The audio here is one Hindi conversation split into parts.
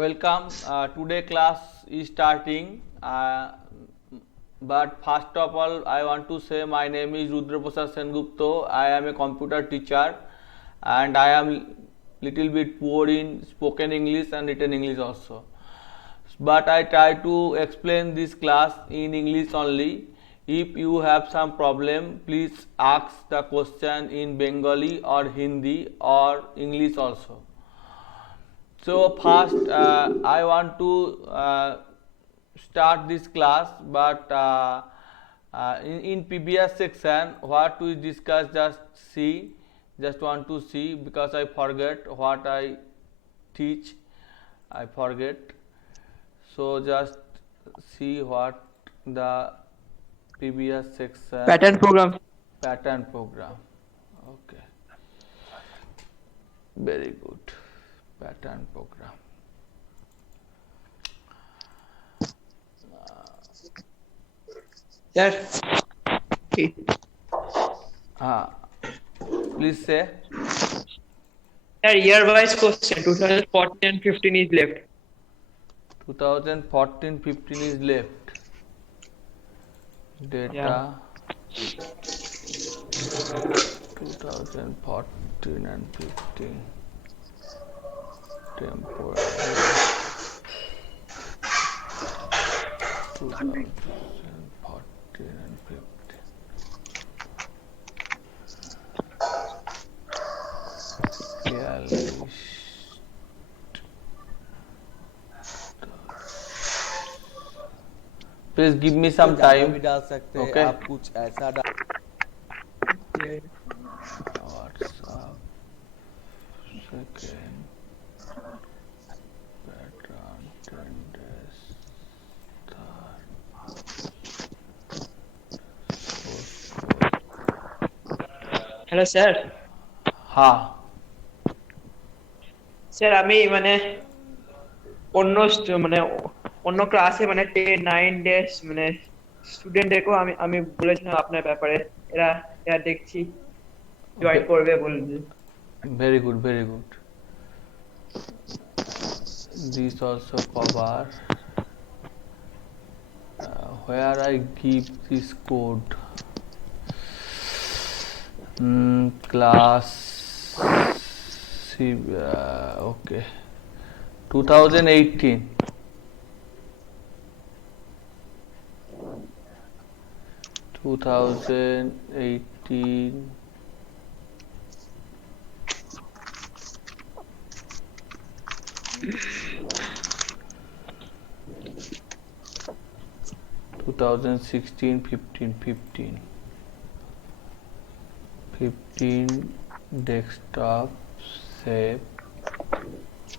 welcome. Today class is starting. But first of all, I want to say my name is Rudra Prasad Sengupta. I am a computer teacher, and I am little bit poor in spoken English and written English also. But I try to explain this class in English only. If you have some problem, please ask the question in Bengali or Hindi or English also. So first, I want to start this class, but in previous section, what we discussed, just want to see because I forget what I teach. I forget. So just see what the previous section. Pattern program. Pattern program. Okay. Very good. Pattern program. Sir. Okay. Please say. Sir, year-wise question. 2014 and 15 is left. 2014-15 is left. Data. Yeah. 2014 and 15. Temporary. 2014 and 15. Please give me some time. भी डाल सकते हैं Okay. आप कुछ ऐसा डाल WhatsApp. Second. Pattern 10 days. Hello sir. হ্যাঁ স্যার আমি মানে অন্য ক্লাসে মানে 9 ডেজ মানে স্টুডেন্টদেরকেও আমি বলেছিলাম আপনার ব্যাপারে, এরা এরা দেখছি জয়েন করবে বলছে। very good, very good. This also cover where I give this code. Class okay. 2018. 2018. 2016, 15, 15. 15 desktop save.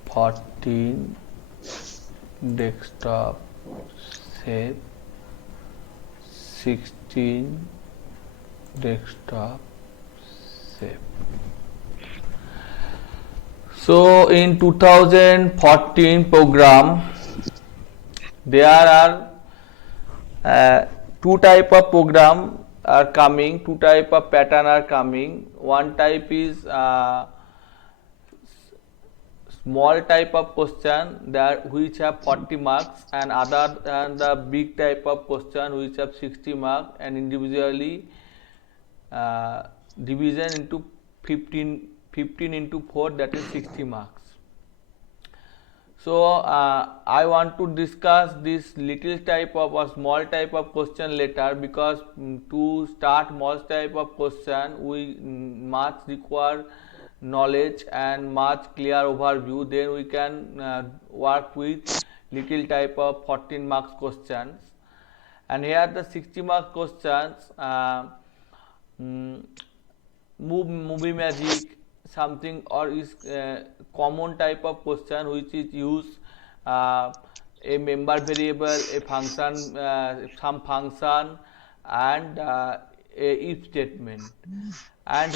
14 desktop save. 16 desktop save. So in 2014 program there are two type of program are coming, two type of pattern are coming. One type is small type of question that which have 40 marks, and other and the big type of question which have 60 marks, and individually division into 15 into 4, that is 60 marks. So I want to discuss this little type of or small type of question later, because to start small type of question we much require knowledge and much clear overview. Then we can work with little type of 14 marks questions. And here the 60 marks questions, movie magic something, or is common type of question which is use a member variable, a function, some function, and a if statement. And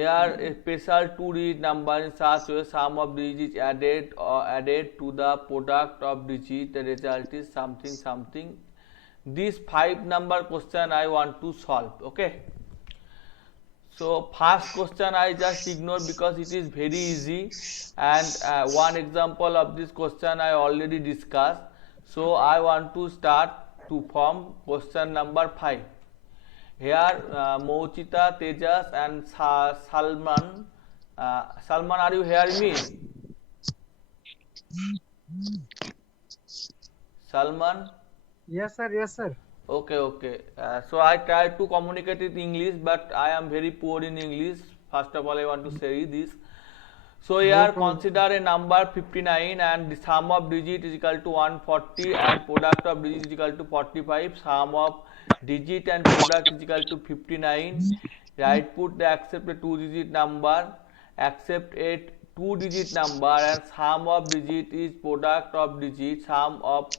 here a special to read number in such way sum of digits added or added to the product of digits, the result is something something. This 5 number question I want to solve. Okay. So first question I just ignore because it is very easy, and one example of this question I already discussed. So I want to start to form question number 5. Here Mochita, Tejas and Salman. Salman, are you hearing me? Salman? Yes, sir. Yes, sir. Okay, okay. So I try to communicate in English, but I am very poor in English. First of all, I want to say this. So No here problem. consider a number 59 and the sum of digit is equal to 140 and product of digit is equal to 45. Sum of digit and product is equal to 59. Right, put the accept a two-digit number, accept a two-digit number, and sum of digit is product of digit, sum of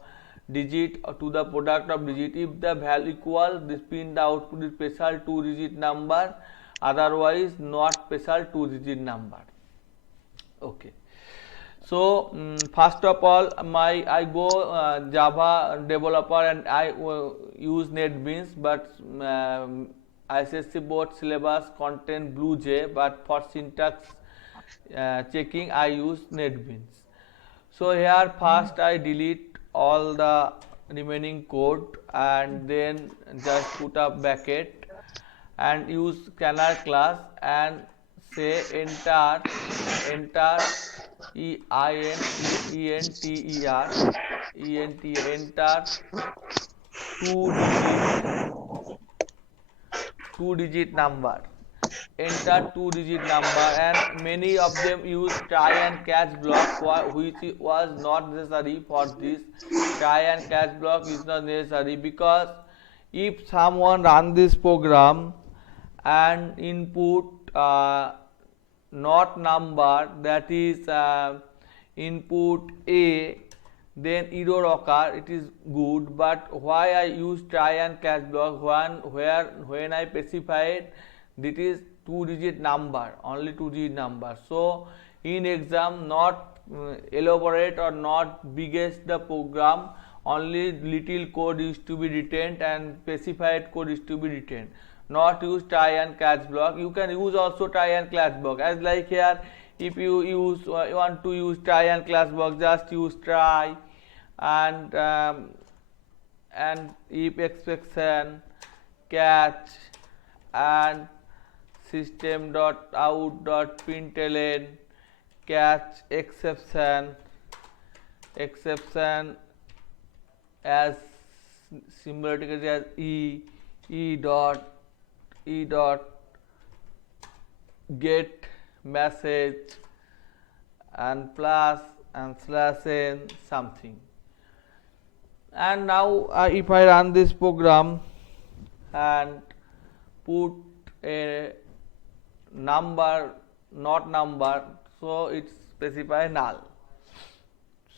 digit to the product of digit. If the value equal, this means the output is special two-digit number, otherwise not special two-digit number. Okay. So first of all, I go Java developer and I use NetBeans, but ICSC board syllabus contain BlueJ, but for syntax checking I use NetBeans. So here first I delete all the remaining code and then just put a bracket and use scanner class and say enter enter two digit number, enter two digit number, and many of them use try and catch block, which was not necessary. For this try and catch block is not necessary, because if someone run this program and input not number, that is input A, then error occur, it is good. But why I use try and catch block? When I specified this is two digit number, only two digit number. So in exam not elaborate or not biggest the program, only little code is to be retained and specified code is to be retained, not use try and catch block. You can use also try and catch block, as like here if you use you want to use try and catch block, just use try and if exception catch and system.out.println catch exception as symbolically as e dot get message and plus and slash n something. And now if I run this program and put a number not number, so it specify null.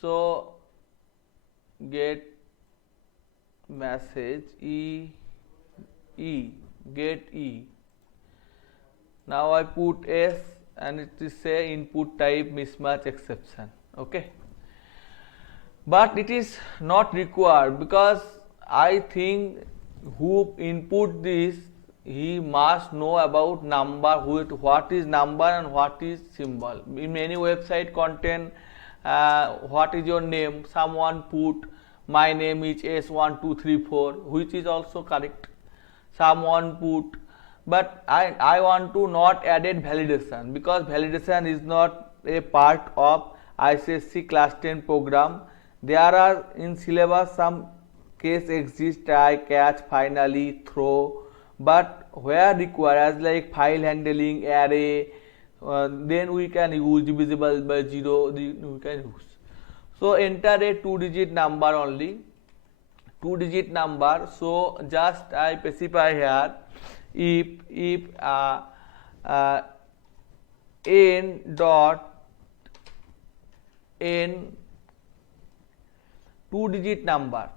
So get message get e. Now I put s and it is say input type mismatch exception. Okay, but it is not required, because I think who input this, he must know about number, what is number and what is symbol. In many website contain what is your name, someone put my name is S1234, which is also correct. Someone put, but I want to not added validation, because validation is not a part of ICSC class 10 program. There are in syllabus some case exist, try, catch, finally, throw, but where required, as like file handling, array, then we can use divisible by 0, we can use. So enter a two digit number only, two digit number. So just I specify here if n dot n two digit number,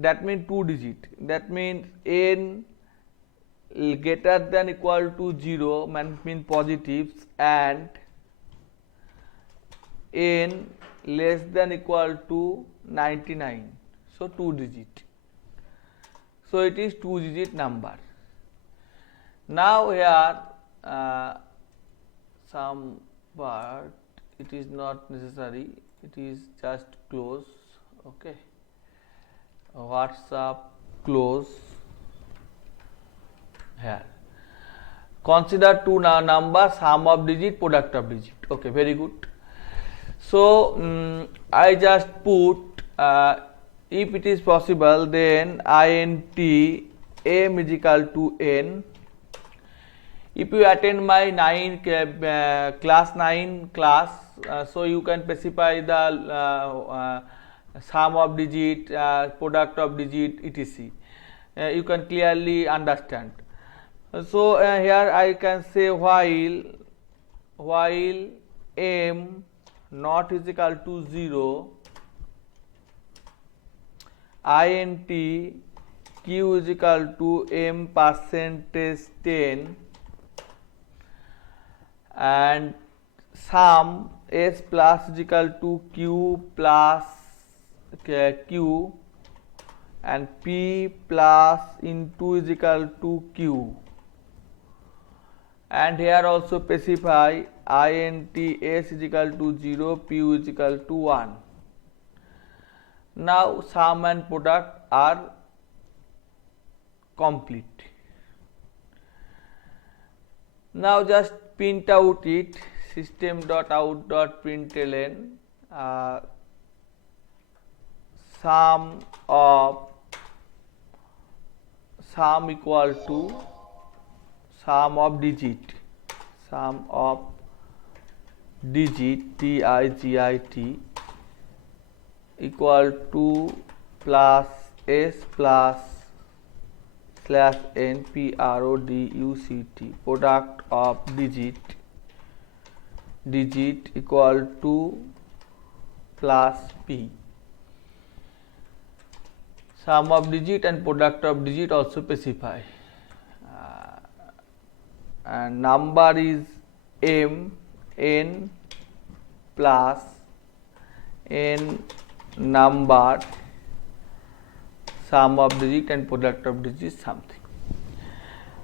that means two digit, that means n greater than equal to 0 mean positives, and n less than equal to 99, so two digit. So it is two digit number. Now here some part, it is not necessary, it is just close. Okay, WhatsApp close. Here consider two numbers, sum of digit, product of digit. Okay, very good. So I just put if it is possible, then int m is equal to n. If you attend my class 9 class, so you can specify the sum of digit, product of digit, etc. You can clearly understand. So here I can say while m not is equal to 0, int q is equal to m percentage 10, and sum s plus is equal to q plus q, and p plus into is equal to q, and here also specify int s is equal to 0, p is equal to 1. Now sum and product are complete. Now just print out it, system.out.println sum equal to sum of digit digit equal to plus s plus slash n product of digit equal to plus p. Sum of digit and product of digit also specify, and number is m, n plus n number, sum of digit and product of digit something.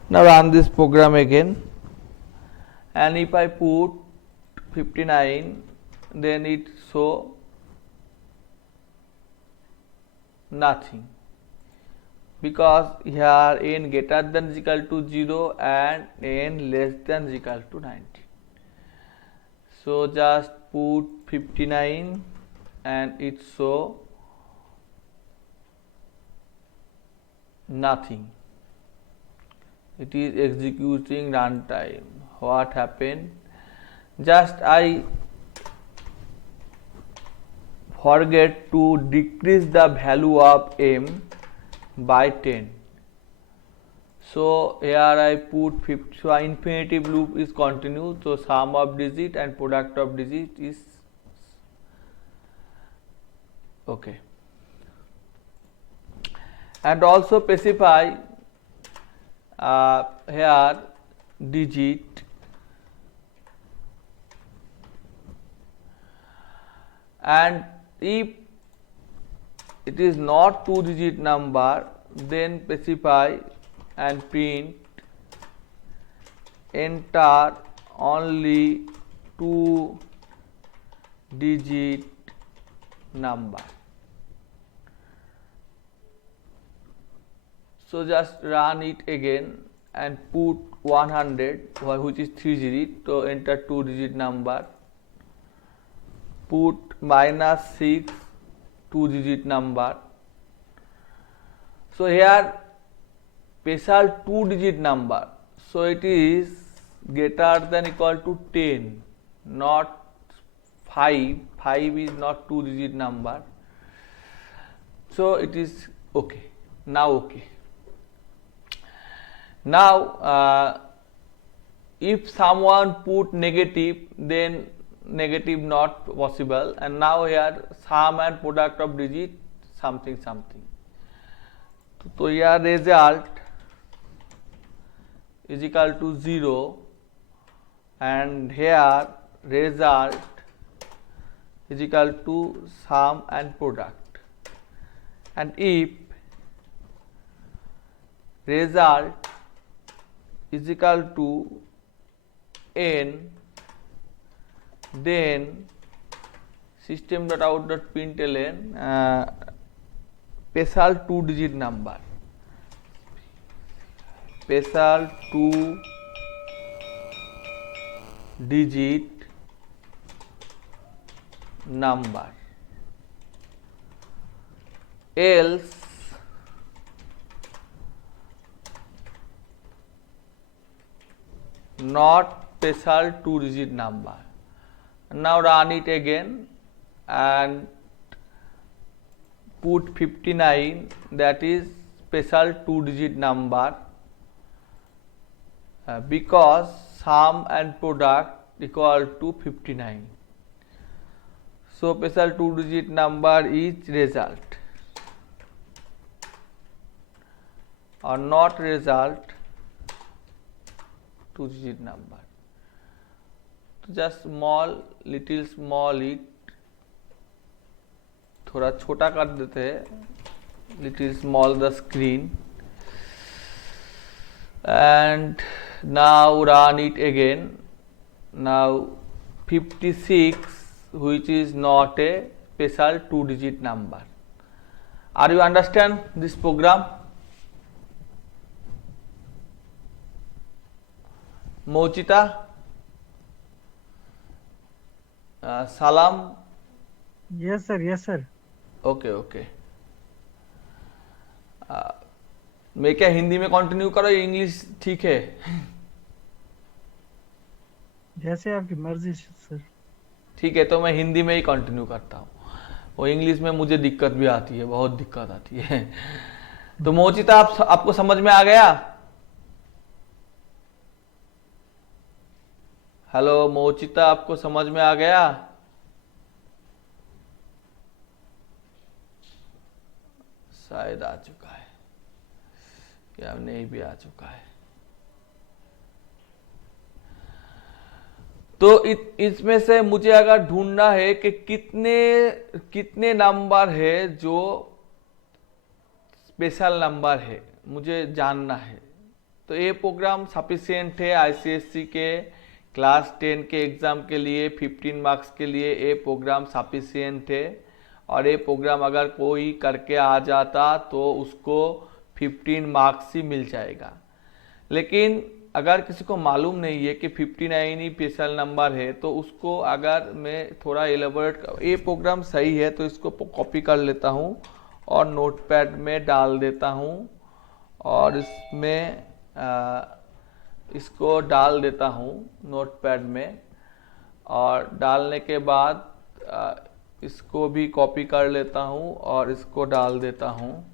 Now run this program again, and if I put 59, then it show nothing, because here n greater than is equal to 0 and n less than is equal to 90. So just put 59 and it show nothing. It is executing runtime. What happened? Just I forget to decrease the value of m by 10. So here I put 50, so infinitive loop is continued. So sum of digit and product of digit is okay. And also specify here digit, and if it is not 2-digit number, then specify and print enter only 2-digit number. So just run it again and put 100, which is 3 digit, so enter 2-digit number, put -6, 2-digit number. So here special 2-digit number, so it is greater than equal to 10, not 5. 5 is not 2-digit number, so it is okay. Now okay. Now if someone put negative, then negative not possible, and now here sum and product of digit something. So here result is equal to 0, and here result is equal to sum and product, and if result is equal to n, then system.out.println special 2-digit number, special 2-digit number, else not special 2-digit number. Now run it again and put 59, that is special 2-digit number, because sum and product equal to 59. So special 2-digit number is result or not result 2-digit number. तो just little small it, थोड़ा छोटा कर देते हैं, little small the screen, and now run it again. Now 56, which is not a special 2-digit number. Are you understand this program? Mochita, Salam. Yes, sir. Yes, sir. Okay okay मैं क्या हिंदी में कंटिन्यू करो, इंग्लिश ठीक है? जैसे आपकी मर्जी सर। ठीक है, तो मैं हिंदी में ही कंटिन्यू करता हूँ, वो इंग्लिश में मुझे दिक्कत भी आती है, बहुत दिक्कत आती है। तो मोचिता, आपको समझ में आ गया? हेलो मोचिता, आपको समझ में आ गया? शायद आ चुका है या नहीं भी आ चुका है। तो इसमें से मुझे अगर ढूंढना है कि कितने नंबर है जो स्पेशल नंबर है, मुझे जानना है, तो ये प्रोग्राम सफिशिएंट है आईसीएससी के क्लास 10 के एग्जाम के लिए, 15 मार्क्स के लिए ये प्रोग्राम सफिशिएंट है। और ये प्रोग्राम अगर कोई करके आ जाता तो उसको 15 मार्क्स ही मिल जाएगा। लेकिन अगर किसी को मालूम नहीं है कि 59 ही स्पेशल नंबर है, तो उसको अगर मैं थोड़ा एलेबोरेट, ये प्रोग्राम सही है तो इसको कॉपी कर लेता हूँ और नोटपैड में डाल देता हूँ, और इसमें इसको डाल देता हूँ नोटपैड में, और डालने के बाद इसको भी कॉपी कर लेता हूँ और इसको डाल देता हूँ।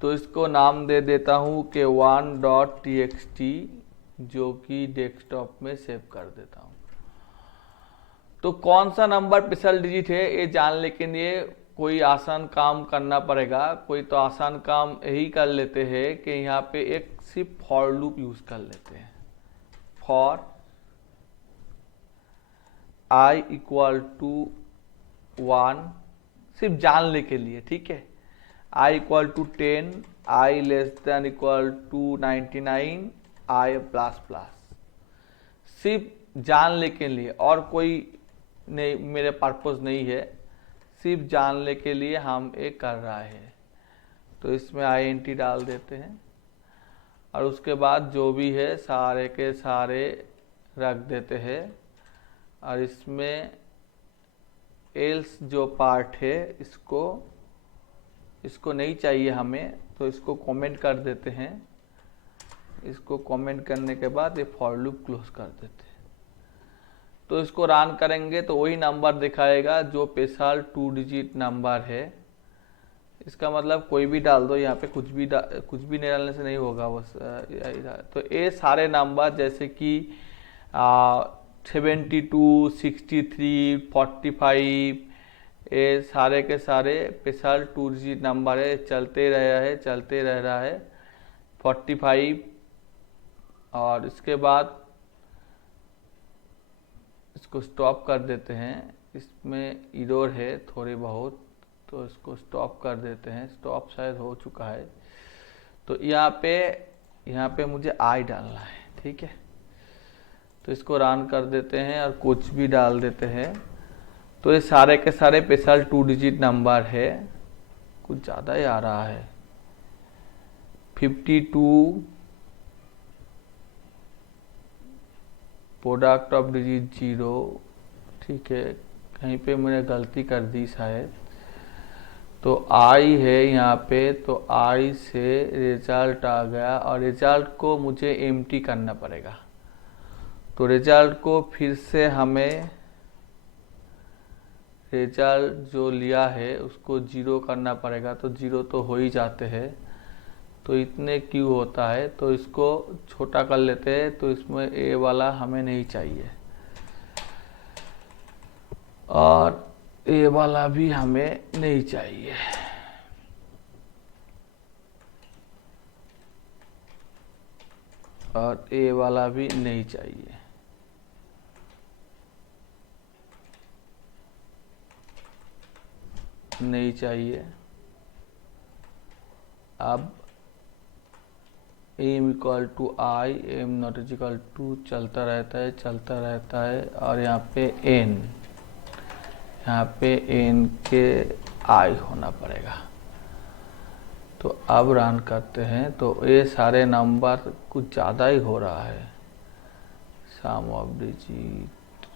तो इसको नाम दे देता हूँ कि 1.txt, जो कि डेस्कटॉप में सेव कर देता हूँ। तो कौन सा नंबर स्पेशल डिजिट है ये जानने के लिए कोई आसान काम करना पड़ेगा। कोई तो आसान काम यही कर लेते हैं कि यहाँ पे एक सिर्फ फॉर लूप यूज कर लेते हैं। फॉर i इक्वल टू 1, सिर्फ जानने के लिए, ठीक है। i equal to 10, i less than equal to 99, i plus plus, सिर्फ जानने के लिए, और कोई नहीं, मेरे पर्पस नहीं है, सिर्फ जानने के लिए हम ये कर रहा है। तो इसमें int डाल देते हैं और उसके बाद जो भी है सारे के सारे रख देते हैं, और इसमें एल्स जो पार्ट है इसको नहीं चाहिए हमें, तो इसको कमेंट कर देते हैं। इसको कमेंट करने के बाद ये फॉर लूप क्लोज कर देते हैं। तो इसको रन करेंगे तो वही नंबर दिखाएगा जो स्पेशल 2 डिजिट नंबर है। इसका मतलब कोई भी डाल दो, यहाँ पे कुछ भी नहीं डालने से नहीं होगा बस। तो ये सारे नंबर जैसे कि 72, 63, 45, ये सारे के सारे स्पेशल 2 डिजिट नंबर है, चलते रह रहा है 45। और इसके बाद इसको स्टॉप कर देते हैं। इसमें एरर है थोड़ी बहुत, तो इसको स्टॉप कर देते हैं। स्टॉप शायद हो चुका है। तो यहाँ पे यहाँ पे मुझे आई डालना है, ठीक है। तो इसको रन कर देते हैं और कुछ भी डाल देते हैं। तो ये सारे के सारे स्पेशल 2 डिजिट नंबर है, कुछ ज़्यादा ही आ रहा है। 52 प्रोडक्ट ऑफ डिजिट 0, ठीक है, कहीं पे मैंने गलती कर दी शायद। तो आई है यहाँ पे, तो आई से रिजल्ट आ गया और रिजल्ट को मुझे एम्प्टी करना पड़ेगा। तो रिजल्ट को फिर से हमें रिजल्ट जो लिया है उसको 0 करना पड़ेगा। तो 0 तो हो ही जाते हैं, तो इतने क्यों होता है, तो इसको छोटा कर लेते हैं। तो इसमें ए वाला हमें नहीं चाहिए और ए वाला भी हमें नहीं चाहिए। और ए वाला भी नहीं चाहिए। नहीं चाहिए। अब M equal to I, M not equal to चलता रहता है, चलता रहता है। और यहाँ पे एन, यहाँ पे एन के आई होना पड़ेगा। तो अब रन करते हैं। तो ये सारे नंबर कुछ ज़्यादा ही हो रहा है। Sum of digit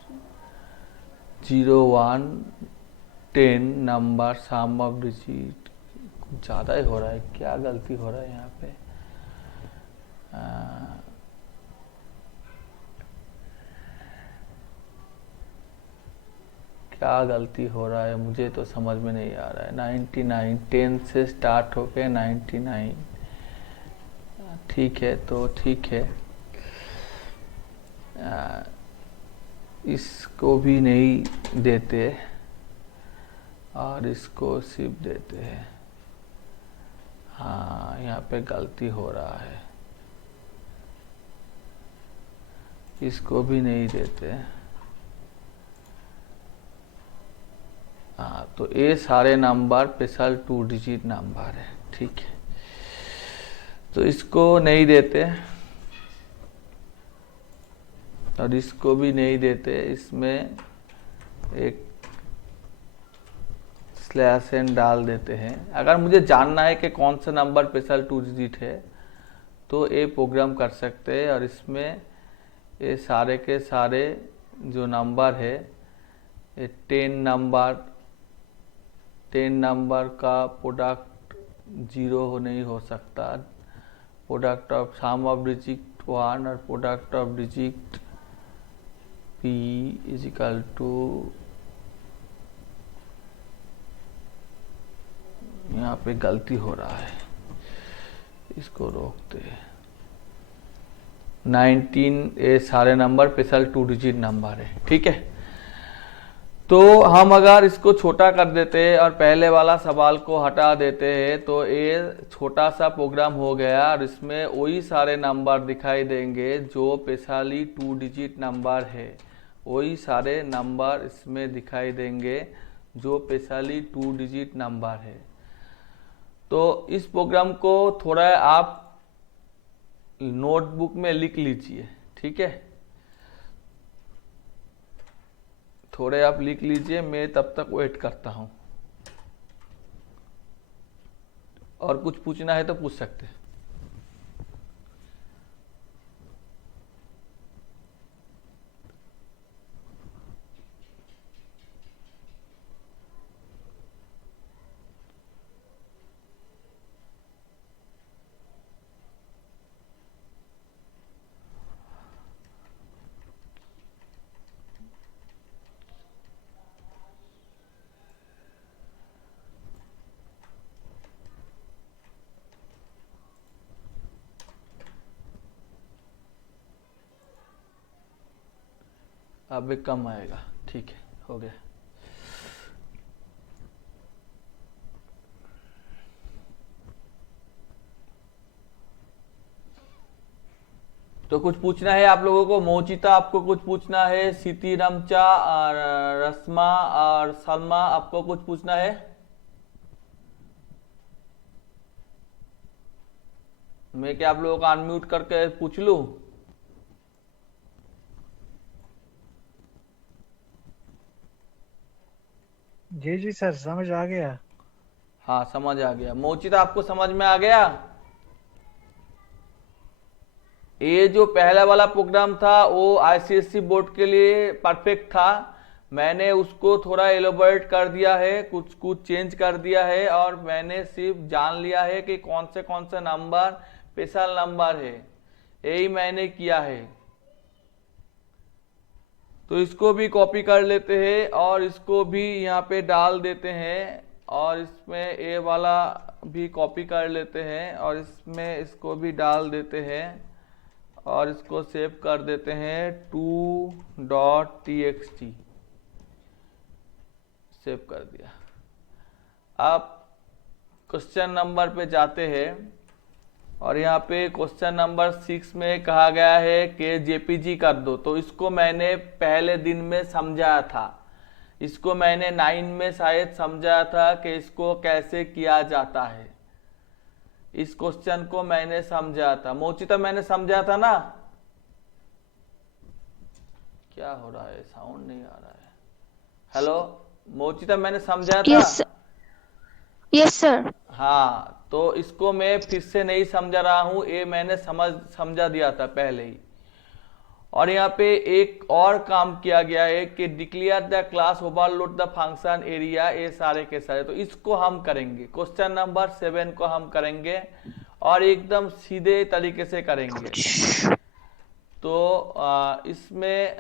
0 1 10 number, sum of digit कुछ ज़्यादा ही हो रहा है। क्या गलती हो रहा है यहाँ पे? क्या गलती हो रहा है मुझे तो समझ में नहीं आ रहा है। 99 10 से स्टार्ट होके 99, ठीक है, तो ठीक है। इसको भी नहीं देते और इसको सिर्फ देते हैं। हाँ, यहाँ पे गलती हो रहा है। इसको भी नहीं देते। हाँ, तो ये सारे नंबर स्पेशल 2 डिजिट नंबर है, ठीक है। तो इसको नहीं देते और इसको भी नहीं देते। इसमें एक स्लैश एन डाल देते हैं। अगर मुझे जानना है कि कौन सा नंबर स्पेशल 2 डिजिट है तो ये प्रोग्राम कर सकते हैं। और इसमें ये सारे के सारे जो नंबर है, ये 10 नंबर का प्रोडक्ट 0 नहीं हो सकता। Product of sum of digit 1 और product of digit p is equal to, यहाँ पे गलती हो रहा है, इसको रोकते हैं। 19 ये सारे नंबर स्पेशल 2 डिजिट नंबर है, ठीक है। तो हम अगर इसको छोटा कर देते हैं और पहले वाला सवाल को हटा देते हैं तो ये छोटा सा प्रोग्राम हो गया और इसमें वही सारे नंबर दिखाई देंगे जो स्पेशली 2 डिजिट नंबर है। वही सारे नंबर इसमें दिखाई देंगे जो स्पेशली 2 डिजिट नंबर है। तो इस प्रोग्राम को थोड़ा आप नोटबुक में लिख लीजिए, ठीक है। थोड़े आप लिख लीजिए, मैं तब तक वेट करता हूं। और कुछ पूछना है तो पूछ सकते हैं। अब एक कम आएगा, ठीक है, हो गया। तो कुछ पूछना है आप लोगों को? मोचिता, आपको कुछ पूछना है? सीती रमचा और रस्मा और सलमा, आपको कुछ पूछना है? मैं क्या आप लोगों को अनम्यूट करके पूछ लूं? जी जी सर, समझ आ गया। हाँ समझ आ गया। मोचिता आपको समझ में आ गया? ये जो पहला वाला प्रोग्राम था वो आईसीएससी बोर्ड के लिए परफेक्ट था। मैंने उसको थोड़ा एलोबरेट कर दिया है, कुछ कुछ चेंज कर दिया है, और मैंने सिर्फ जान लिया है कि कौन से नंबर स्पेशल नंबर है, यही मैंने किया है। तो इसको भी कॉपी कर लेते हैं और इसको भी यहाँ पे डाल देते हैं, और इसमें ए वाला भी कॉपी कर लेते हैं और इसमें इसको भी डाल देते हैं और इसको सेव कर देते हैं 2.txt। सेव कर दिया। अब क्वेश्चन नंबर पे जाते हैं और यहाँ पे क्वेश्चन नंबर 6 में कहा गया है कि जेपीजी कर दो। तो इसको मैंने पहले दिन में समझाया था, इसको मैंने 9 में शायद समझाया था कि इसको कैसे किया जाता है। इस क्वेश्चन को मैंने समझाया था। मोचिता मैंने समझाया था ना? क्या हो रहा है, साउंड नहीं आ रहा है। हेलो मोचिता, मैंने समझाया था? Yes sir. हाँ, तो इसको मैं फिर से नहीं समझा रहा हूं, ये मैंने समझा दिया था पहले ही। और यहाँ पे एक और काम किया गया है कि declare the class overload the function area, ये सारे के सारे। तो इसको हम करेंगे, क्वेश्चन नंबर 7 को हम करेंगे और एकदम सीधे तरीके से करेंगे। तो इसमें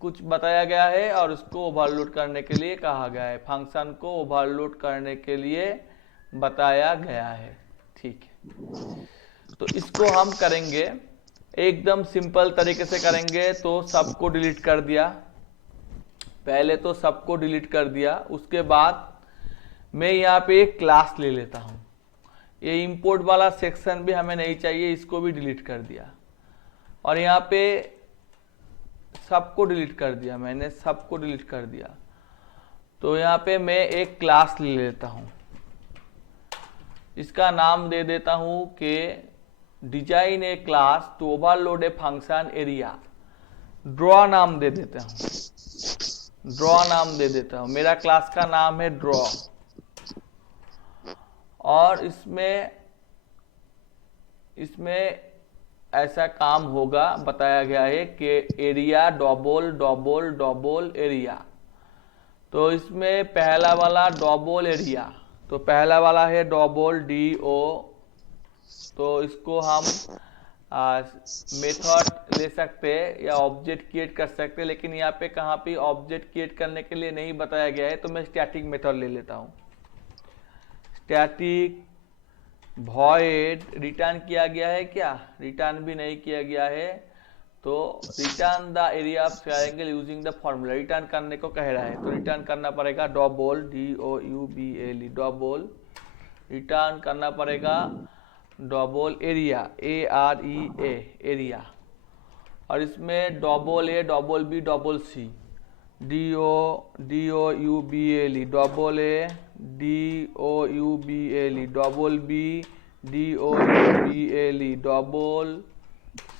कुछ बताया गया है और उसको ओवरलोड करने के लिए कहा गया है, फंक्शन को ओवरलोड करने के लिए बताया गया है। ठीक है, तो इसको हम करेंगे एकदम सिंपल तरीके से करेंगे। तो सबको डिलीट कर दिया, पहले तो सबको डिलीट कर दिया। उसके बाद मैं यहाँ पे एक क्लास ले लेता हूँ, ये इंपोर्ट वाला सेक्शन भी हमें नहीं चाहिए, इसको भी डिलीट कर दिया। और यहाँ पे सबको डिलीट कर दिया, मैंने सबको डिलीट कर दिया। तो यहाँ पे मैं एक क्लास ले लेता हूँ, इसका नाम दे देता हूँ कि design a class to overload a function area. Draw नाम दे देता हूँ, ड्रॉ नाम दे देता हूँ। मेरा क्लास का नाम है ड्रॉ। और इसमें ऐसा काम होगा, बताया गया है कि area double double double area. तो इसमें पहला वाला डबल एरिया, तो पहला वाला है डबल DO। तो इसको हम मेथड ले सकते हैं या ऑब्जेक्ट क्रिएट कर सकते हैं, लेकिन यहाँ पे कहाँ पे ऑब्जेक्ट क्रिएट करने के लिए नहीं बताया गया है। तो मैं स्टैटिक मेथड ले लेता हूँ। स्टैटिक वॉइड रिटर्न किया गया है क्या? रिटर्न भी नहीं किया गया है। तो return the area of triangle using the formula, return करने को कह रहा है। तो रिटर्न करना पड़ेगा डबल DOUBLE, डबल रिटर्न करना पड़ेगा डबल एरिया AREA, एरिया। और इसमें double A double B double C, DOUBLE, double A DOUBLE, double B DOUBLE, double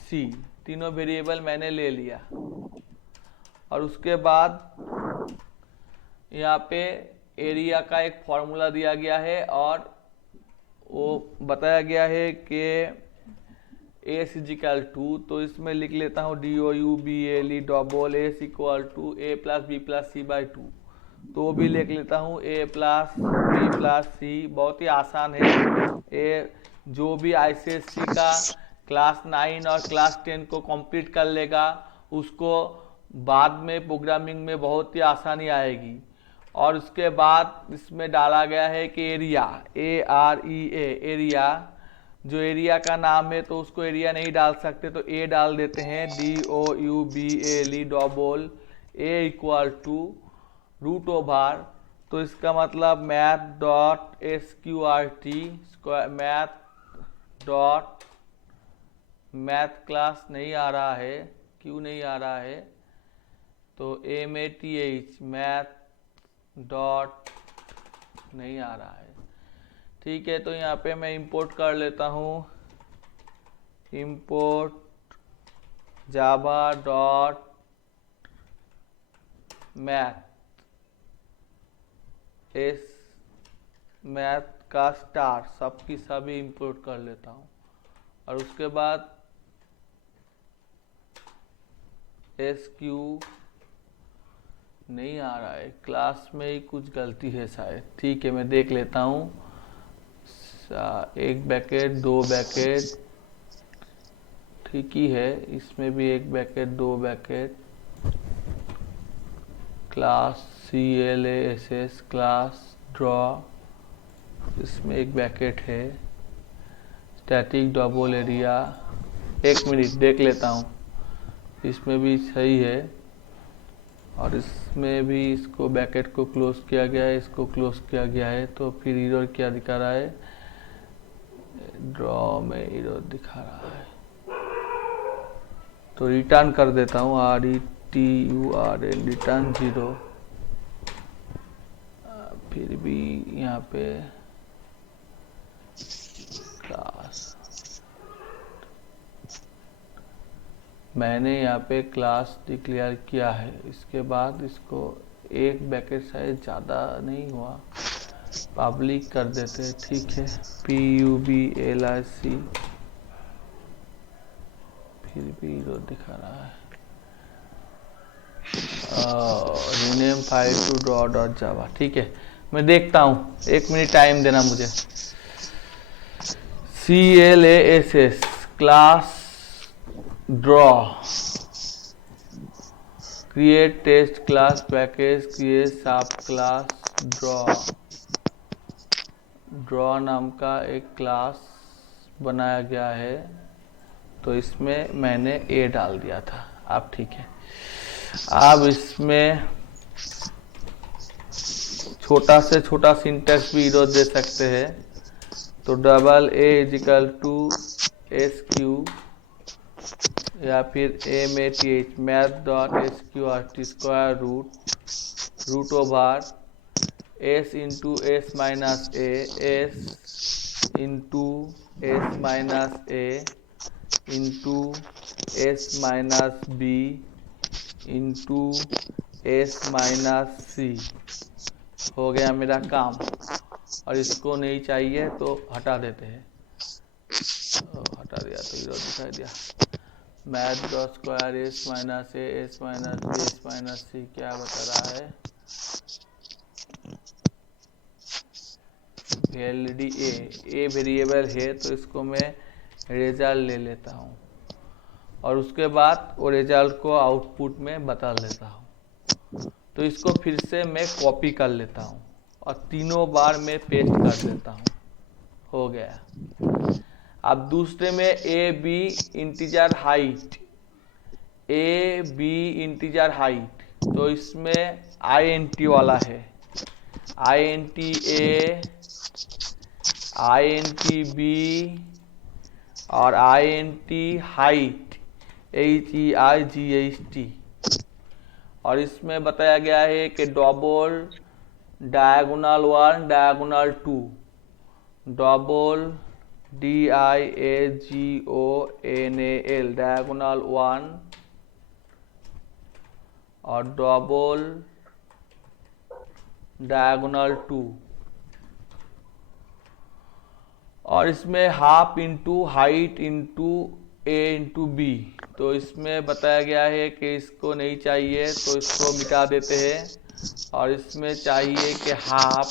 C, तीनों वेरिएबल मैंने ले लिया। और उसके बाद यहाँ पे एरिया का एक फॉर्मूला दिया गया है और वो बताया गया है कि S इजिकल टू, तो इसमें लिख लेता हूँ DOUBLE, double S equal to A plus B plus C by 2। तो वो भी लिख लेता हूँ A plus B plus C। बहुत ही आसान है ये। जो भी आईसीएससी का क्लास 9 और क्लास 10 को कंप्लीट कर लेगा उसको बाद में प्रोग्रामिंग में बहुत ही आसानी आएगी। और उसके बाद इसमें डाला गया है कि एरिया AREA, एरिया, जो एरिया का नाम है तो उसको एरिया नहीं डाल सकते तो A डाल देते हैं DOUBLE, double A equal to root over. तो इसका मतलब math dot SQRT, math class नहीं आ रहा है, क्यों नहीं आ रहा है? तो MATH मैथ डॉट नहीं आ रहा है। ठीक है, तो यहाँ पे मैं इंपोर्ट कर लेता हूँ, import Java dot math, S math का स्टार सबकी सभी इंपोर्ट कर लेता हूँ। और उसके बाद SQ नहीं आ रहा है, क्लास में ही कुछ गलती है शायद। ठीक है, मैं देख लेता हूँ। एक बैकेट, दो बैकेट, ठीक ही है। इसमें भी एक बैकेट, दो baked, class CLASS class draw, इसमें एक बैकेट है। स्टैटिक डबल एरिया, एक मिनट देख लेता हूँ, इसमें भी सही है। और इसमें भी इसको बैकेट को क्लोज किया गया है, इसको क्लोज किया गया है। तो फिर एरर क्या दिखा रहा है? ड्रॉ में एरर दिखा रहा है, तो रिटर्न कर देता हूँ, RETURN रिटर्न 0। फिर भी यहाँ पे क्लास, मैंने यहाँ पे क्लास डिक्लेयर किया है। इसके बाद इसको एक बैकेट शायद ज़्यादा नहीं हुआ, पब्लिक कर देते हैं। ठीक है, PUBLIC, फिर भी एरर दिखा रहा है। Rename file to draw.java। ठीक है, मैं देखता हूँ, एक मिनट टाइम देना मुझे। CLASS class draw, create test class package, create sub class draw नाम का एक क्लास बनाया गया है। तो इसमें मैंने A डाल दिया था। अब ठीक है, अब इसमें छोटा से छोटा सिंटेक्स भी एरर दे सकते हैं। तो double A equal to SQ या फिर MATH math dot SQRT square root over S into S minus A, S into S minus A into S minus B into S minus C। हो गया मेरा काम। और इसको नहीं चाहिए तो हटा देते हैं। हटा दिया तो एरर दिखाई दिया। Math dot square S minus A, S minus B, S minus C क्या बता रहा है? वैलिडी A वेरिएबल है, तो इसको मैं रिजल्ट ले लेता हूँ और उसके बाद वो रिजल्ट को आउटपुट में बता देता हूँ। तो इसको फिर से मैं कॉपी कर लेता हूँ और तीनों बार मैं पेस्ट कर देता हूँ। हो गया। अब दूसरे में AB integer height, AB integer height, तो इसमें INT वाला है, INT A, INT B और INT हाइट, HEIGHT। और इसमें बताया गया है कि double diagonal 1 diagonal 2, double DIAGONAL diagonal 1 और डबल डायगोनल 2। और इसमें half into height into A into B। तो इसमें बताया गया है कि इसको नहीं चाहिए तो इसको मिटा देते हैं। और इसमें चाहिए कि half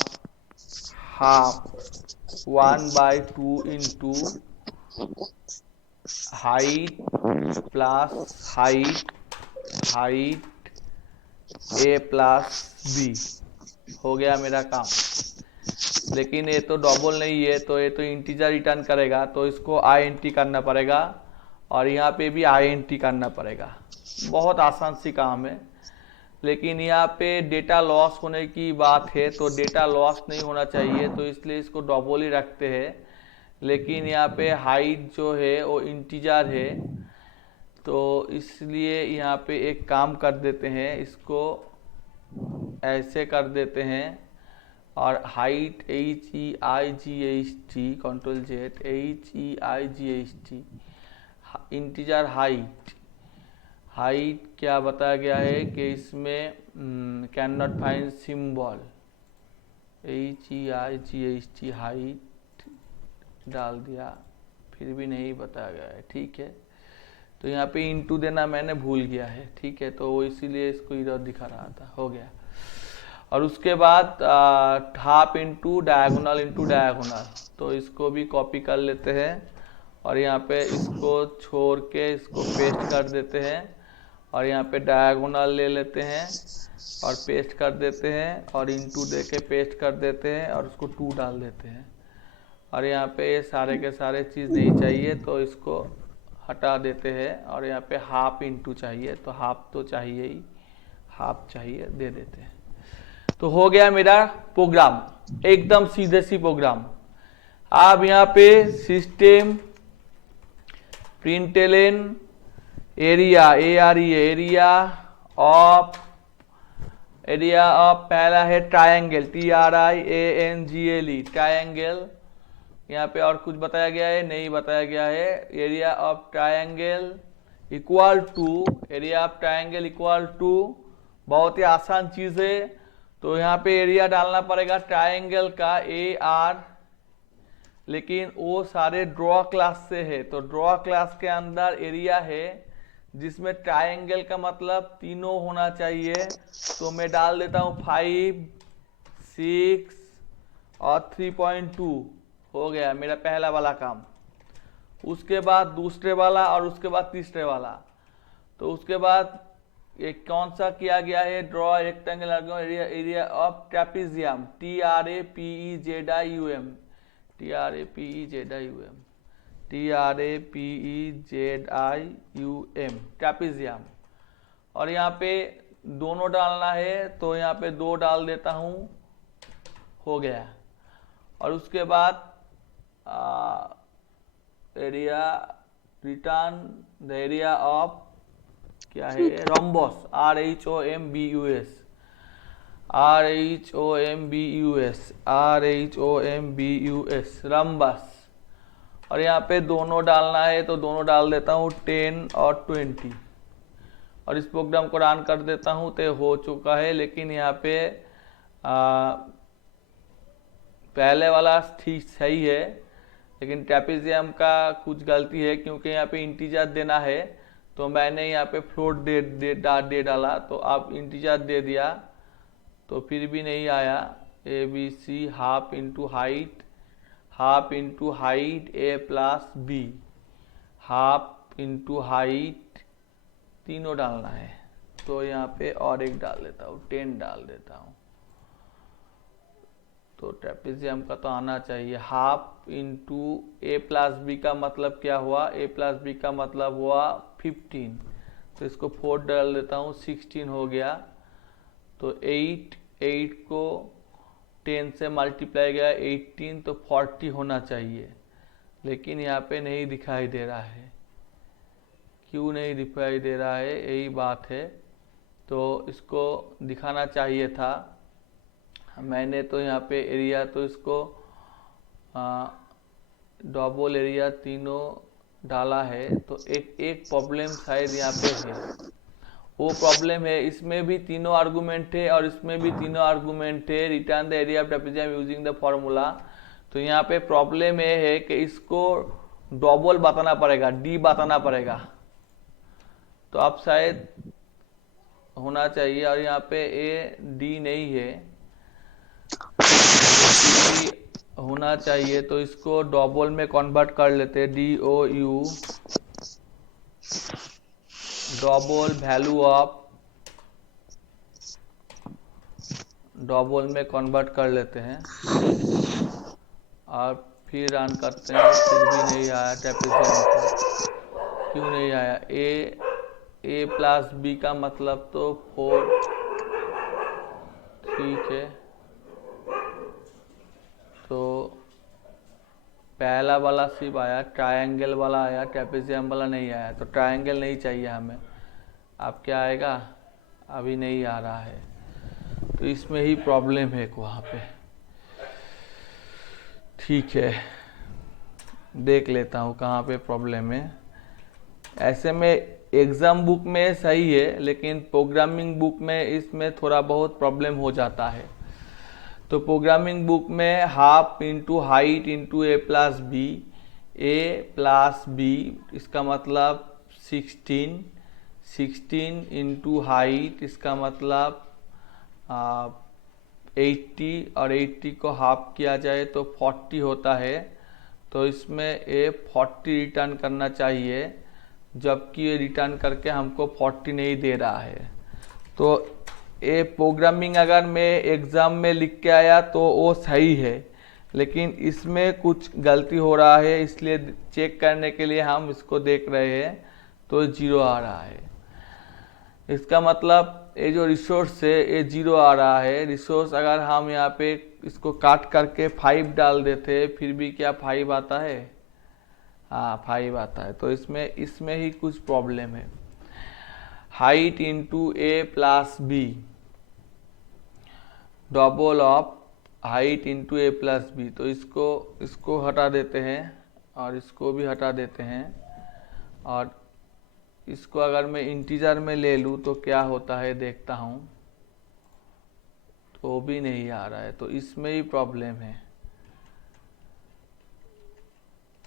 1/2 into height plus height A plus B। हो गया मेरा काम। लेकिन ये तो डबल नहीं है, तो ये तो इंटीजर रिटर्न करेगा, तो इसको INT करना पड़ेगा और यहाँ पे भी INT करना पड़ेगा। बहुत आसान सी काम है। लेकिन यहाँ पे डेटा लॉस होने की बात है, तो डेटा लॉस नहीं होना चाहिए, तो इसलिए इसको डबल ही रखते हैं। लेकिन यहाँ पे हाइट जो है वो इंटीजर है, तो इसलिए यहाँ पे एक काम कर देते हैं, इसको ऐसे कर देते हैं और height HEIGHT, control Z, HEIGHT, integer height. Height क्या बताया गया है कि इसमें can not find symbol, HEIGHT height डाल दिया, फिर भी नहीं बताया गया है। ठीक है, तो यहाँ पे इंटू देना मैंने भूल गया है। ठीक है, तो वो इसीलिए इसको इधर दिखा रहा था, हो गया। और उसके बाद हाफ इंटू डायगोनल, तो इसको भी कॉपी कर लेते हैं और यहाँ पे इसको छोड़ के इसको पेस्ट कर देते हैं और यहाँ पे डायगोनल ले लेते हैं और पेस्ट कर देते हैं और इंटू दे के पेस्ट कर देते हैं और उसको 2 डाल देते हैं। और यहाँ पे ये सारे के सारे चीज़ नहीं चाहिए तो इसको हटा देते हैं और यहाँ पे हाफ इंटू चाहिए तो हाफ तो चाहिए ही, हाफ चाहिए, दे देते हैं। तो हो गया मेरा प्रोग्राम, एकदम सीधे सी प्रोग्राम। अब यहाँ पे system println area, area of पहला है ट्रायंगल, TRIANGLE, ट्रायंगल। यहाँ पे और कुछ बताया गया है? नहीं बताया गया है। Area of triangle equal to, बहुत ही आसान चीज है। तो यहाँ पे एरिया डालना पड़ेगा ट्रायंगल का AR, लेकिन वो सारे ड्रॉ क्लास से है, तो ड्रॉ क्लास के अंदर एरिया है जिसमें ट्रायंगल का मतलब तीनों होना चाहिए। तो मैं डाल देता हूँ 5, 6 और 3.2, हो गया मेरा पहला वाला काम। उसके बाद दूसरे वाला और उसके बाद तीसरे वाला। तो उसके बाद एक कौन सा किया गया है? Draw rectangle area of trapezium, TRAPEZIUM, trapezium. और यहाँ पे दोनों डालना है तो यहाँ पे 2 डाल देता हूँ, हो गया। और उसके बाद area return the area of क्या है? Rhombus, RHOMBUS, rhombus. और यहाँ पे दोनों डालना है तो दोनों डाल देता हूँ 10 और 20। और इस प्रोग्राम को रन कर देता हूँ तो हो चुका है। लेकिन यहाँ पे पहले वाला ठीक सही है, लेकिन ट्रेपेजियम का कुछ गलती है क्योंकि यहाँ पे इंटीजर देना है तो मैंने यहाँ पे फ्लोट दे डाला, तो आप इंटीजर दे दिया तो फिर भी नहीं आया। ABC half into height A plus B, half into height, तीनों डालना है। तो यहाँ पे और एक डाल देता हूँ, 10 डाल देता हूँ। तो ट्रेपेजियम का तो आना चाहिए। Half into A plus B का मतलब क्या हुआ? A प्लस B का मतलब हुआ 15, तो इसको 4 डाल देता हूँ, 16 हो गया। तो 8 को 10 से मल्टीप्लाई गया 18, तो 40 होना चाहिए, लेकिन यहाँ पे नहीं दिखाई दे रहा है। क्यों नहीं दिखाई दे रहा है? यही बात है। तो इसको दिखाना चाहिए था। मैंने तो यहाँ पे एरिया तो इसको डबल एरिया तीनों डाला है। तो एक प्रॉब्लम शायद यहाँ पे है, वो प्रॉब्लम है इसमें भी तीनों आर्गुमेंट है और इसमें भी तीनों आर्गुमेंट है। Return the area of trapezium using the formula. तो यहाँ पे प्रॉब्लम ये है कि इसको डबल बताना पड़ेगा, D बताना पड़ेगा। तो अब शायद होना चाहिए, और यहाँ पे D नहीं है, होना चाहिए। तो इसको डबल में कन्वर्ट कर लेते हैं, DOU, double value of, double में कन्वर्ट कर लेते हैं और फिर रन करते हैं। फिर भी नहीं आया ट्रेपेजियम को। क्यों नहीं आया? A प्लस B का मतलब तो 4, ठीक है। तो पहला वाला सिर्फ आया, ट्रायंगल वाला आया, ट्रेपेजियम वाला नहीं आया। तो ट्रायंगल नहीं चाहिए हमें। अब क्या आएगा? अभी नहीं आ रहा है। तो इसमें ही प्रॉब्लम है वहाँ पे। ठीक है, देख लेता हूँ कहाँ पे प्रॉब्लम है। ऐसे में एग्ज़ाम बुक में सही है, लेकिन प्रोग्रामिंग बुक में इसमें थोड़ा बहुत प्रॉब्लम हो जाता है। तो प्रोग्रामिंग बुक में half into height into A plus B, इसका मतलब 16 इंटू हाइट, इसका मतलब 80, और 80 को हाफ किया जाए तो 40 होता है। तो इसमें ए 40 रिटर्न करना चाहिए, जबकि ये रिटर्न करके हमको 40 नहीं दे रहा है। तो ये प्रोग्रामिंग अगर मैं एग्ज़ाम में लिख के आया तो वो सही है, लेकिन इसमें कुछ गलती हो रहा है, इसलिए चेक करने के लिए हम इसको देख रहे हैं। तो 0 आ रहा है, इसका मतलब ये जो रिसोर्स है ये 0 आ रहा है। रिसोर्स अगर हम यहाँ पे इसको काट करके 5 डाल देते, फिर भी क्या 5 आता है? हाँ, 5 आता है। तो इसमें ही कुछ प्रॉब्लम है। Height into A plus B, double of height into A plus B. तो इसको हटा देते हैं और इसको भी हटा देते हैं, और इसको अगर मैं इंटीजर में ले लूँ तो क्या होता है देखता हूँ, तो भी नहीं आ रहा है। तो इसमें ही प्रॉब्लम है।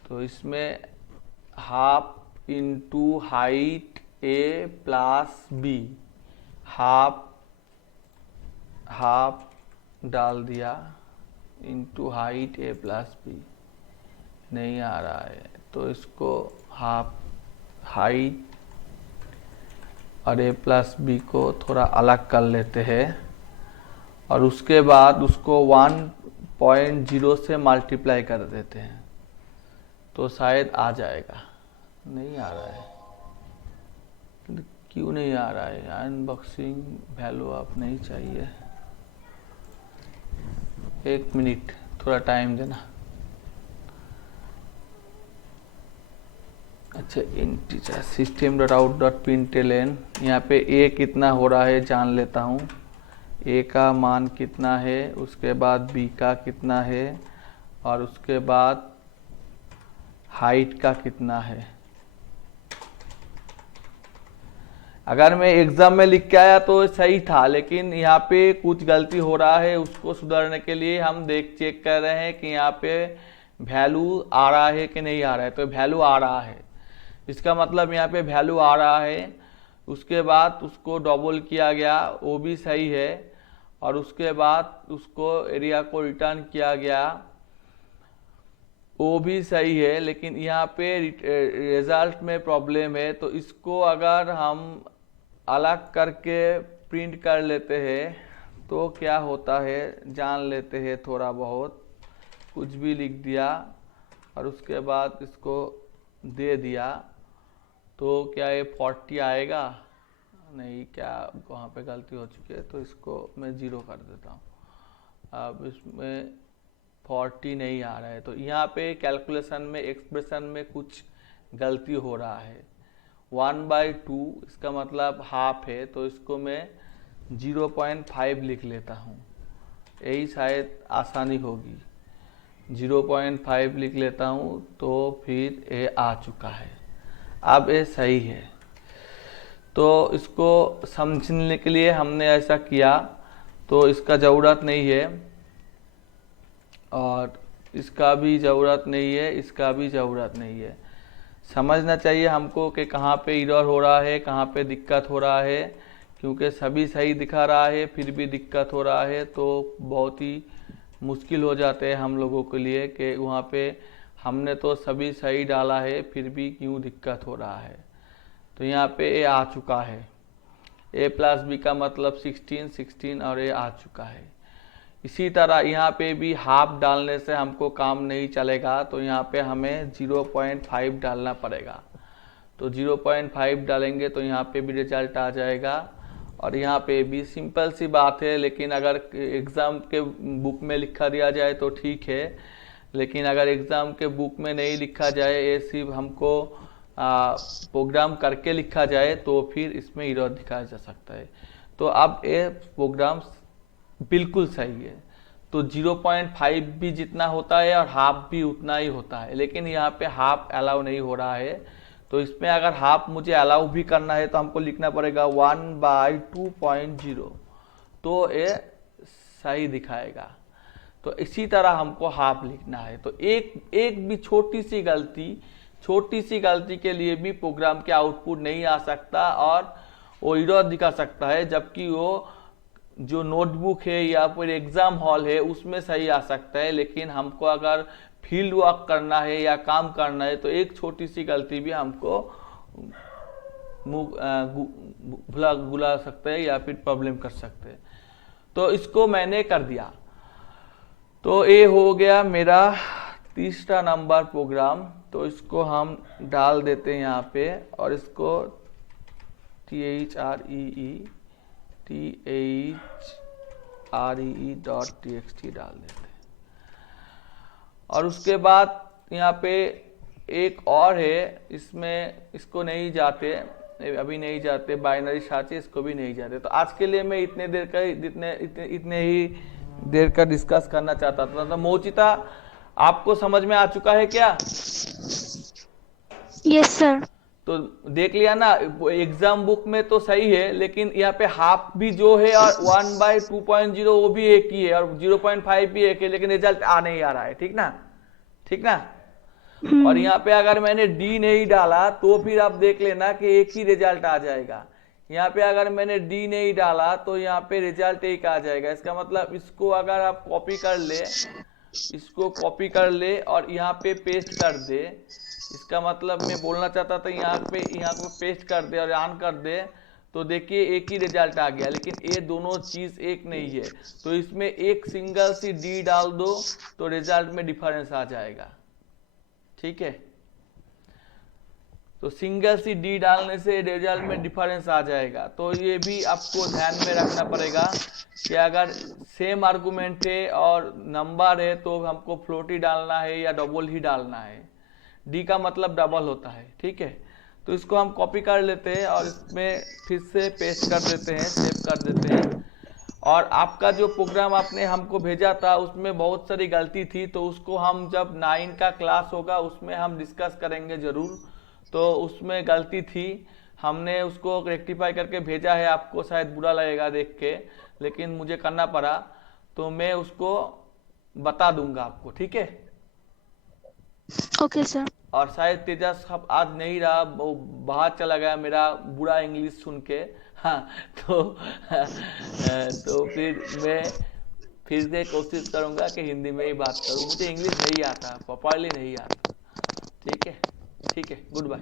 तो इसमें हाफ इंटू हाइट ए प्लस बी, हाफ डाल दिया इंटू हाइट ए प्लस बी, नहीं आ रहा है। तो इसको हाफ हाइट और ए प्लस बी को थोड़ा अलग कर लेते हैं, और उसके बाद उसको 1.0 से मल्टीप्लाई कर देते हैं, तो शायद आ जाएगा। नहीं आ रहा है, क्यों नहीं आ रहा है? अनबॉक्सिंग वैल्यू आप नहीं चाहिए, 1 मिनट, थोड़ा टाइम देना। अच्छा, इंटीजर system.out.println, यहाँ पे ए कितना हो रहा है जान लेता हूँ। ए का मान कितना है, उसके बाद बी का कितना है, और उसके बाद हाइट का कितना है। अगर मैं एग्जाम में लिख के आया तो सही था, लेकिन यहाँ पे कुछ गलती हो रहा है। उसको सुधारने के लिए हम चेक कर रहे हैं कि यहाँ पे वैल्यू आ रहा है कि नहीं आ रहा है। तो वैल्यू आ रहा है, इसका मतलब यहाँ पे वैल्यू आ रहा है। उसके बाद उसको डबल किया गया, वो भी सही है, और उसके बाद उसको एरिया को रिटर्न किया गया, वो भी सही है। लेकिन यहाँ पे रिजल्ट में प्रॉब्लम है। तो इसको अगर हम अलग करके प्रिंट कर लेते हैं तो क्या होता है जान लेते हैं। थोड़ा बहुत कुछ भी लिख दिया और उसके बाद इसको दे दिया, तो क्या ये 40 आएगा? नहीं, क्या वहाँ पे गलती हो चुकी है, तो इसको मैं 0 कर देता हूँ। अब इसमें 40 नहीं आ रहा है। तो यहाँ पे कैलकुलेशन में, एक्सप्रेशन में कुछ गलती हो रहा है। 1/2 इसका मतलब हाफ है, तो इसको मैं 0.5 लिख लेता हूँ, यही शायद आसानी होगी। 0.5 लिख लेता हूँ, तो फिर ये आ चुका है। अब ये सही है। तो इसको समझने के लिए हमने ऐसा किया, तो इसका ज़रूरत नहीं है, और इसका भी ज़रूरत नहीं है, इसका भी ज़रूरत नहीं है। समझना चाहिए हमको कि कहाँ पे एरर हो रहा है, कहाँ पे दिक्कत हो रहा है, क्योंकि सभी सही दिखा रहा है फिर भी दिक्कत हो रहा है। तो बहुत ही मुश्किल हो जाते हैं हम लोगों के लिए कि वहाँ पे हमने तो सभी सही डाला है फिर भी क्यों दिक्कत हो रहा है। तो यहाँ पे ए आ चुका है, ए प्लस बी का मतलब 16 और ए आ चुका है। इसी तरह यहाँ पे भी हाफ डालने से हमको काम नहीं चलेगा, तो यहाँ पे हमें 0.5 डालना पड़ेगा। तो 0.5 डालेंगे तो यहाँ पे भी रिजल्ट आ जाएगा, और यहाँ पे भी सिंपल सी बात है। लेकिन अगर एग्ज़ाम के बुक में लिखा दिया जाए तो ठीक है, लेकिन अगर एग्ज़ाम के बुक में नहीं लिखा जाए, ये सिर्फ हमको प्रोग्राम करके लिखा जाए, तो फिर इसमें एरर दिखाया जा सकता है। तो अब ये प्रोग्राम बिल्कुल सही है। तो 0.5 भी जितना होता है और हाफ भी उतना ही होता है, लेकिन यहाँ पे हाफ अलाउ नहीं हो रहा है। तो इसमें अगर हाफ मुझे अलाउ भी करना है तो हमको लिखना पड़ेगा 1/2.0, तो ये सही दिखाएगा। तो इसी तरह हमको हाफ लिखना है। तो एक भी छोटी सी गलती के लिए भी प्रोग्राम के आउटपुट नहीं आ सकता और वो एरर दिखा सकता है, जबकि वो जो नोटबुक है या फिर एग्जाम हॉल है उसमें सही आ सकता है। लेकिन हमको अगर फील्ड वर्क करना है या काम करना है तो एक छोटी सी गलती भी हमको भुला सकते हैं या फिर प्रॉब्लम कर सकते हैं। तो इसको मैंने कर दिया। तो ये हो गया मेरा तीसरा नंबर प्रोग्राम। तो इसको हम डाल देते हैं यहाँ पे और इसको three.txt डाल देते हैं। और उसके बाद यहाँ पे एक और है, इसमें इसको नहीं जाते अभी, नहीं जाते बाइनरी साचे, इसको भी नहीं जाते। तो आज के लिए मैं इतने ही देर का डिस्कस करना चाहता था। तो मोचिता, आपको समझ में आ चुका है क्या? Yes, sir. तो देख लिया ना, एग्जाम बुक में तो सही है, लेकिन यहाँ पे हाफ भी जो है और 1/2.0 वो भी एक ही है और 0.5 भी एक है, लेकिन रिजल्ट आ नहीं आ रहा है। ठीक ना, ठीक ना। और यहाँ पे अगर मैंने डी नहीं डाला तो फिर आप देख लेना कि एक ही रिजल्ट आ जाएगा। यहाँ पे अगर मैंने डी नहीं डाला तो यहाँ पे रिजल्ट एक आ जाएगा। इसका मतलब इसको अगर आप कॉपी कर ले, इसको कॉपी कर ले और यहाँ पे पेस्ट कर दे, इसका मतलब मैं बोलना चाहता था यहाँ पे पेस्ट कर दे और ऑन कर दे, तो देखिए एक ही रिजल्ट आ गया। लेकिन ये दोनों चीज एक नहीं है, तो इसमें एक सिंगल सी डी डाल दो तो रिजल्ट में डिफरेंस आ जाएगा। ठीक है, तो सिंगल सी डी डालने से रिजल्ट में डिफरेंस आ जाएगा। तो ये भी आपको ध्यान में रखना पड़ेगा कि अगर सेम आर्गुमेंट है और नंबर है तो हमको फ्लोट ही डालना है या डबल ही डालना है। डी का मतलब डबल होता है। ठीक है, तो इसको हम कॉपी कर लेते हैं और इसमें फिर से पेस्ट कर देते हैं, सेव कर देते हैं। और आपका जो प्रोग्राम आपने हमको भेजा था उसमें बहुत सारी गलती थी, तो उसको हम जब 9 का क्लास होगा उसमें हम डिस्कस करेंगे जरूर। तो उसमें गलती थी, हमने उसको रेक्टिफाई करके भेजा है। आपको शायद बुरा लगेगा देख के, लेकिन मुझे करना पड़ा, तो मैं उसको बता दूंगा आपको। ठीक है, Okay, sir. और शायद तेजस आज नहीं रहा, वो बाहर चला गया मेरा बुरा इंग्लिश सुन के। हाँ, तो फिर मैं फिर से कोशिश करूंगा कि हिंदी में ही बात करूं। मुझे इंग्लिश नहीं आता, प्रॉपरली नहीं आता। ठीक है, ठीक है, गुड बाय।